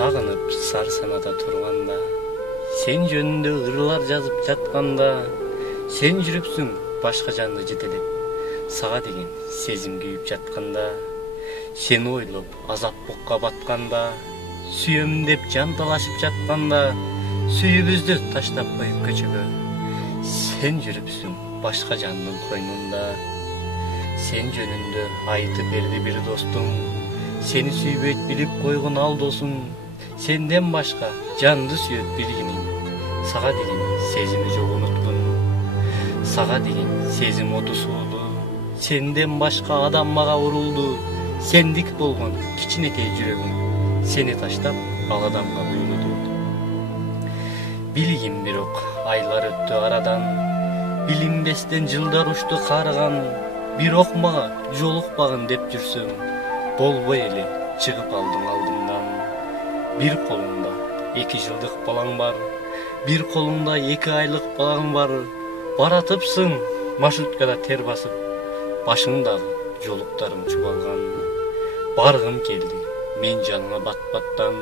Сагынып сарсанада турганда, сен жөнүндө ырлар жазып жатканда, сен жүрүпсүң башка жанды жетелеп, сага деген сезим күйүп жатканда, сени ойлоп азап букка батканда, сүйөм деп жан талашып жатканда, сүйүүбүздү таштап коюп көчөгө, сен жүрүпсүң башка жандын койнунда. Сен жөнүндө айтып берди бир достуң, сени сүйбөйт билип койгон ал досуң, сенден башка жанды сүйөт билгинин, сага деген сезими жок унуткун. Сага деген сезим оту суулуу, сенден башка адам мага урулду, сендик болгон кичинекей жүрөгүм сени таштап ал адамга буйруду. Билгин бирок айлар өттү арадан, билинбестен жылдар ушту карыган, бирок мага жолукпагын деп жүрсөм, болбой эле чыгып алдың алдымдан. Бир колуңда 2 жылдык балаң бар, бир колуңда 2 айлык балаң бар. Баратыпсың маршруткада тер басып, башыңдагы жолуктарың чубалган. Баргым келди мен жаныңа бат-баттан,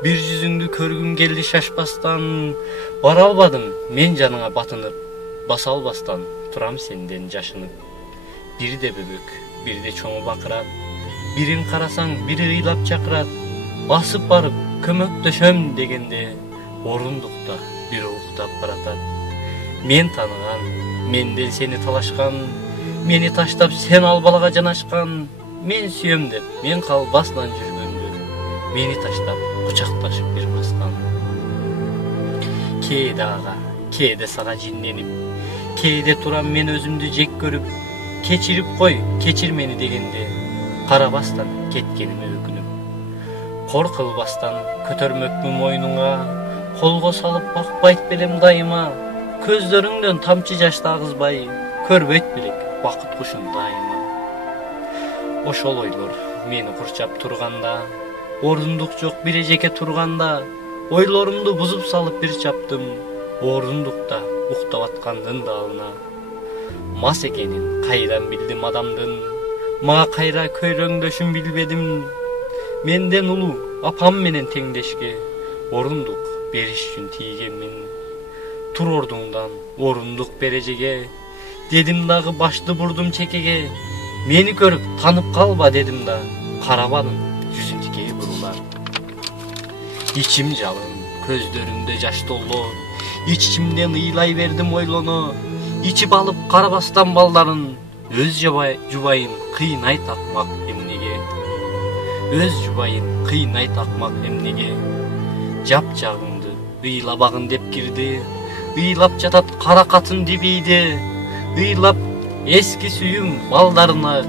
бир жүзүңдү көргүм келди шашпастан. Бара албадым мен жаныңа батынып, баса албастан турам сенден жашынып. Бирде бөбөк, бирде чоңу бакырат, бирин карасаң бири ыйлап чакырат. Басып барып көмөктөшөм дегенде, орундукта бири уктап баратат. Мен таныган, менден сени талашкан, мени таштап сен ал балага жанашкан. Мен сүйөм деп мен калбастан жүргөндө, мени таштап кучакташып бир баскан. Кээде ага, кээде сага жинденип, кээде турам мен өзүмдү жек көрүп, кечирип кой, кечир мени дегенде, карабастан кеткениме өкүнүп. Кор кылбастан көтөрмөкмүн мойнуңа, колго салып бакпайт белем дайыма. Көздөрүңдөн тамчы жаш агызбай, көрбөйт белек бакыт кушун дайыма. Ошол ойлор мени курчап турганда, орундук жок бир эжеке турганда, ойлорумду бузуп салып бир чаптым, орундукта уктап аткандын далына. Мас экенин кайдан билдим адамдын, мага кайра көйрөңдөшүн билбедим. Менден улуу апам менен теңдешке, орундук бериш үчүн тийгенмин. Тур ордуңдан орундук бер эжеге, дедим дагы башты бурдум чекеге. Мени көрүп танып калба дедим да, карабадым жүзүн тикей бурулар. Ичим жалын, көздөрүмдө жаш толду, ичимден ыйлай бердим ойлоно. Ичип алып карабастан балдарын, өз жубайын кыйнай такмак эмнеге. Өз жубайын кыйнай такмак эмнеге. Жап жагыңды ыйлабагын деп кирди, ыйлап жатат кара катын дибийди. Ыйлап эски сүйүм балдарына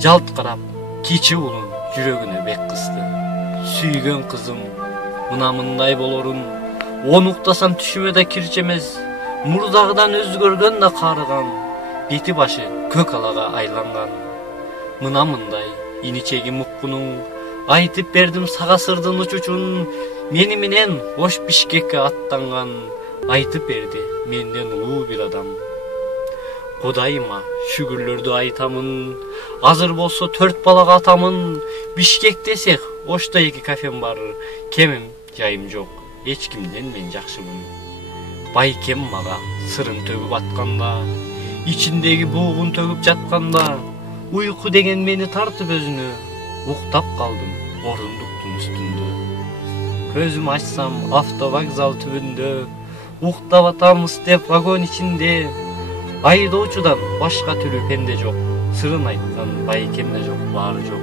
жалт карап, кичи улун жүрөгүнө бек кысты. Сүйгөн кызым мына мындай болорун, онуктасам түшүмө да кирчи эмес. Мурдагыдан өзгөргөн да карыган, бети башы көк алага айланган. Мына мындай иничеги муккунуң, айтып бердим сага сырдын учучун. Мени менен ош Бишкекке аттанган, айтып берди менден улуу бир адам. Кудайыма шүгүрлөрдү айтамын, азыр болсо 4 балага атамын. Бишкек десек Ошто 2 кафем бар, кемим жайым жок, эч кимден мен жакшымын. Байкем мага сырын төгүп атканда, ичиндеги буугун төгүп жатканда, уйку деген мени тартып өзүнө, уктап калдым орундуктун үстүндө. Көзүм ачсам автовокзал түбүндө, уктап атамыз деп вагон ичинде. Айдоочудан башка түрү пенде жок, сырын айткан байкем да жок, баары жок.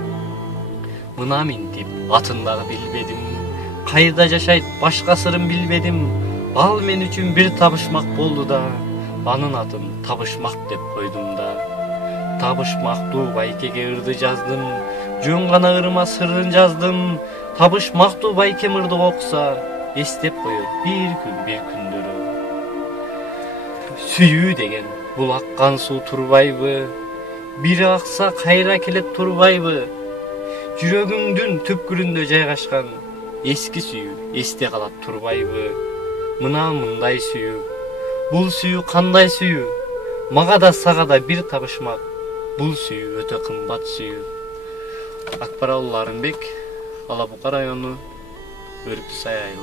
Мына минтип атындагы билбедим, кайда жашайт башка сырын билбедим. Ал мен үчүн бир табышмак болду да, анын атын табышмак деп койдум да. Табышмактуу байкеге ырды жаздым, жөн гана ырыма сырын жаздым. Табышмактуу байкем ырды окуса, эстеп коет бир күндөрү. Сүйүү деген бул аккан суу турбайбы, бири акса кайра келет турбайбы. Жүрөгүңдүн түпкүрүндө жайгашкан эски сүйүү эсте калат турбайбы. Мына мындай сүйүү, бул сүйүү кандай сүйүү? Мага да сага да бир табышмак, бул сүйүү өтө кымбат сүйүү. Акбаралы Арымбек, Ала Бука району, Örüktü sayaylı.